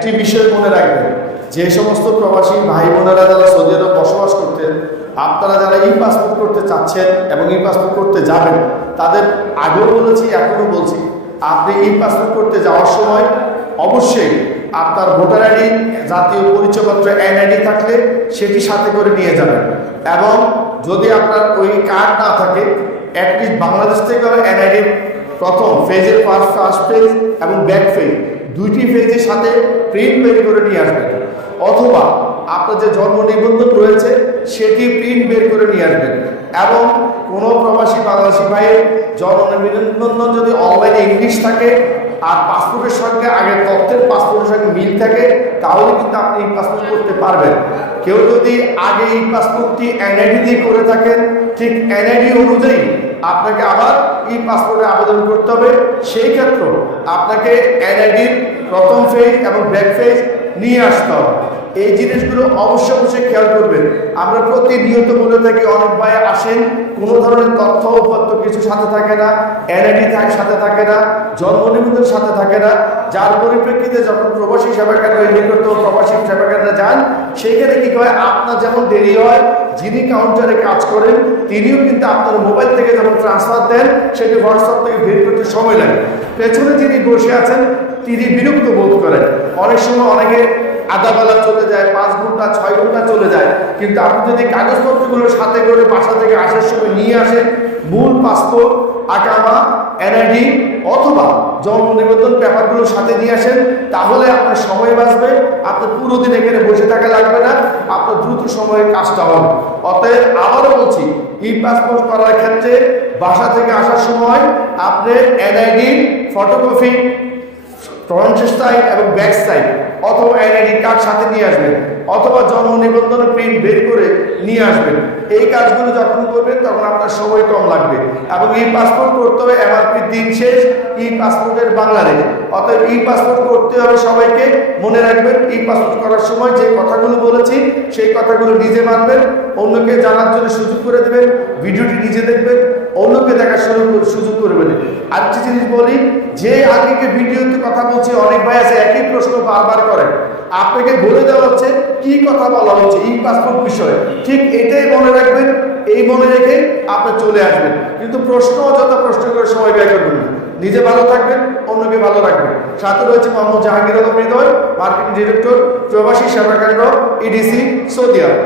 একটি বিষয় মনে রাখবেন, যে সমস্ত প্রবাসী ভাই বোনেরা যারা সৌদি আরব বসবাস করতেন, আপনারা যারা ই পাসপোর্ট করতে চাচ্ছেন এবং ই পাসপোর্ট করতে যাবেন, তাদের আগেও বলেছি এখনও বলছি, আপনি ই পাসপোর্ট করতে যাওয়ার সময় অবশ্যই আপনার ভোটার আইডি, জাতীয় পরিচয়পত্র এনআইডি থাকলে সেটি সাথে করে নিয়ে যাবেন। এবং যদি আপনার ওই কার্ড না থাকে, অ্যাটলিস্ট বাংলাদেশ থেকে এনআইডির প্রথম ফেজের ফার্স্ট ফেজ এবং ব্যাক ফেজ দুইটি ফেজের সাথে প্রিন্ট বের করে নিয়ে আসবেন, অথবা আপনার যে জন্ম নিবন্ধন রয়েছে সেটি প্রিন্ট বের করে নিয়ে আসবেন। এবং কোনো প্রবাসী বাংলাদেশি ভাইয়ের জন্ম নিবন্ধন যদি অনলাইনে ইংলিশ থাকে আর পাসপোর্টের সঙ্গে আগের তথ্যের পাসপোর্টের সঙ্গে মিল থাকে, তাহলে কিন্তু আপনি এই পাসপোর্ট করতে পারবেন। কেউ যদি আগে এই পাসপোর্টটি এনআইডি দিয়ে করে থাকেন, ঠিক এনআইডি অনুযায়ী আপনাকে আবার এই পাসপোর্টে আবেদন করতে হবে। সেই ক্ষেত্রে আপনাকে এনআইডির প্রথম ফেজ এবং ব্যাক ফেজ নিয়ে আসতে হবে। এই জিনিসগুলো অবশ্যই খেয়াল করবেন। আমরা প্রতিনিয়ত বলে থাকি, অনেক ভাই আসেন, কোনো ধরনের তথ্য উপাত্ত কিছু সাথে থাকে না, এনআইডি সাথে থাকে না, জন্ম নিবন্ধন সাথে থাকে না, যার পরিপ্রেক্ষিতে যখন প্রবাসী সেবা কেন্দ্র নিকট প্রবাসী সেবা কেন্দ্রে যান, সেইখানে কি হয়, আপনার যেমন দেরি হয়, যিনি কাউন্টারে কাজ করেন তিনিও কিন্তু আপনার মোবাইল থেকে যখন ট্রান্সফার দেন, সেটি হোয়াটসঅ্যাপ থেকে বের করতে সময় লাগে। পেছনে যিনি বসে আছেন তিনি বিরক্ত বোধ করেন। অনেক সময় অনেকে আধা বেলা চলে যায়, 5 ঘন্টা 6 ঘন্টা চলে যায়। কিন্তু আপনি যদি কাগজপত্রগুলো সাথে করে বাসা থেকে আসার সময় নিয়ে আসেন, মূল পাসপোর্ট, আকামা, এনআইডি অথবা জন্ম নিবন্ধন পেপারগুলো সাথে নিয়ে আসেন, তাহলে আপনার সময় বাঁচবে, আপনার পুরো দিন এখানে বসে থাকা লাগবে না, আপনার দ্রুত সময়ে কাজটা হবে। অতএব আবারও বলছি, ই পাসপোর্ট করার ক্ষেত্রে বাসা থেকে আসার সময় আপনি এনআইডি ফটোকপি, ফ্রন্ট সাইড এবং ব্যাক সাইড অথবা এনআইডি কার্ড সাথে নিয়ে আসবেন, অথবা জন্ম নিবন্ধন প্রিন্ট বের করে নিয়ে আসবেন। এই কাজগুলো যখন করবেন তখন আপনার সময় কম লাগবে। এবং এই পাসপোর্ট করতে হবে এমআরপি দিন শেষ, ই পাসপোর্টের বাংলাদেশ। অতএব ই পাসপোর্ট করতে হবে সবাইকে। মনে রাখবেন, ই পাসপোর্ট করার সময় যে কথাগুলো বলেছি সেই কথাগুলো নিজে মানবেন, অন্যকে জানার জন্য সুযোগ করে দেবেন, ভিডিওটি নিজে দেখবেন, অন্যকে দেখার সুযোগ করবেন। আরেকটি জিনিস বলি, যে আগে ভিডিওতে কথা বলছি, অনেক ভাই আছে একই প্রশ্ন বারবার করেন, আপনাকে বলে দেওয়া হচ্ছে কি কথা বলা হচ্ছে ই পাসপোর্ট বিষয়ে, ঠিক এটাই মনে রাখবেন। এই মনে রেখে আপনি চলে আসবেন, কিন্তু প্রশ্ন অযথা প্রশ্ন করে সময় ব্যয় করবেন না। নিজে ভালো থাকবেন, অন্যকে ভালো রাখবেন। সাথে রয়েছে মোহাম্মদ জাহাঙ্গীর আলম হৃদয়, মার্কেটিং ডিরেক্টর, প্রবাসী সেবা কেন্দ্র, ইডিসি, সৌদি আরব।